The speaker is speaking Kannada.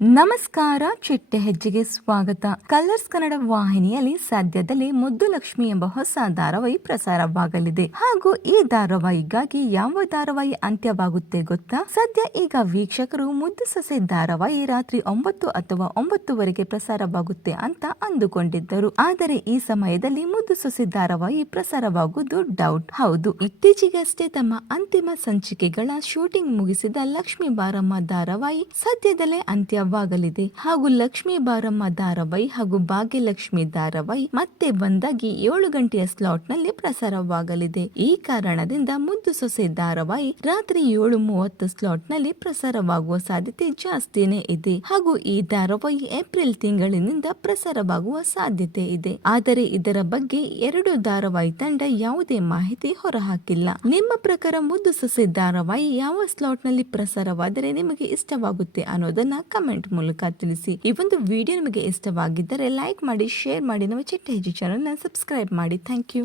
ನಮಸ್ಕಾರ, ಚಿಟ್ಟೆ ಹೆಜ್ಜೆಗೆ ಸ್ವಾಗತ. ಕಲರ್ಸ್ ಕನ್ನಡ ವಾಹಿನಿಯಲ್ಲಿ ಸದ್ಯದಲ್ಲೇ ಮುದ್ದು ಲಕ್ಷ್ಮಿ ಎಂಬ ಹೊಸ ಧಾರಾವಾಹಿ ಪ್ರಸಾರವಾಗಲಿದೆ. ಹಾಗೂ ಈ ಧಾರಾವಾಹಿಗಾಗಿ ಯಾವ ಧಾರಾವಾಹಿ ಅಂತ್ಯವಾಗುತ್ತೆ ಗೊತ್ತಾ? ಸದ್ಯ ಈಗ ವೀಕ್ಷಕರು ಮುದ್ದು ಸೊಸೆ ಧಾರಾವಾಹಿ ರಾತ್ರಿ 9 ಅಥವಾ 9:30 ಪ್ರಸಾರವಾಗುತ್ತೆ ಅಂತ ಅಂದುಕೊಂಡಿದ್ದರು. ಆದರೆ ಈ ಸಮಯದಲ್ಲಿ ಮುದ್ದು ಸೊಸೆ ಧಾರಾವಾಹಿ ಪ್ರಸಾರವಾಗುವುದು ಡೌಟ್. ಹೌದು, ಇತ್ತೀಚೆಗಷ್ಟೇ ತಮ್ಮ ಅಂತಿಮ ಸಂಚಿಕೆಗಳ ಶೂಟಿಂಗ್ ಮುಗಿಸಿದ ಲಕ್ಷ್ಮೀ ಬಾರಮ್ಮ ಧಾರಾವಾಹಿ ಸದ್ಯದಲ್ಲೇ ಅಂತ್ಯವಾಗಲಿದೆ. ಹಾಗೂ ಲಕ್ಷ್ಮೀ ಬಾರಮ್ಮ ಧಾರಾವಾಹಿ ಹಾಗೂ ಭಾಗ್ಯಲಕ್ಷ್ಮಿ ಧಾರಾವಾಹಿ ಮತ್ತೆ ಬಂದಾಗಿ 7 ಗಂಟೆಯ ಸ್ಲಾಟ್ ನಲ್ಲಿ ಪ್ರಸಾರವಾಗಲಿದೆ. ಈ ಕಾರಣದಿಂದ ಮುದ್ದು ಸೊಸೆ ಧಾರಾವಾಹಿ ರಾತ್ರಿ 7:30 ಸ್ಲಾಟ್ ನಲ್ಲಿ ಪ್ರಸಾರವಾಗುವ ಸಾಧ್ಯತೆ ಜಾಸ್ತಿನೇ ಇದೆ. ಹಾಗೂ ಈ ಧಾರಾವಾಹಿ ಏಪ್ರಿಲ್ ತಿಂಗಳಿನಿಂದ ಪ್ರಸಾರವಾಗುವ ಸಾಧ್ಯತೆ ಇದೆ. ಆದರೆ ಇದರ ಬಗ್ಗೆ ಎರಡು ಧಾರಾವಾಹಿ ತಂಡ ಯಾವುದೇ ಮಾಹಿತಿ ಹೊರಹಾಕಿಲ್ಲ. ನಿಮ್ಮ ಪ್ರಕಾರ ಮುದ್ದು ಸೊಸೆ ಧಾರಾವಾಹಿ ಯಾವ ಸ್ಲಾಟ್ ನಲ್ಲಿ ಪ್ರಸಾರವಾದರೆ ನಿಮಗೆ ಇಷ್ಟವಾಗುತ್ತೆ ಅನ್ನೋದನ್ನ ಕಮೆಂಟ್ ಮೂಲಕ ತಿಳಿಸಿ. ಈ ಒಂದು ವಿಡಿಯೋ ನಿಮಗೆ ಇಷ್ಟವಾಗಿದ್ದರೆ ಲೈಕ್ ಮಾಡಿ, ಶೇರ್ ಮಾಡಿ, ನಮ್ಮ ಚಿಟ್ಟೆ ಹೆಜ್ಜೆ ಚಾನೆಲ್ ನ ಸಬ್ಸ್ಕ್ರೈಬ್ ಮಾಡಿ. Thank you.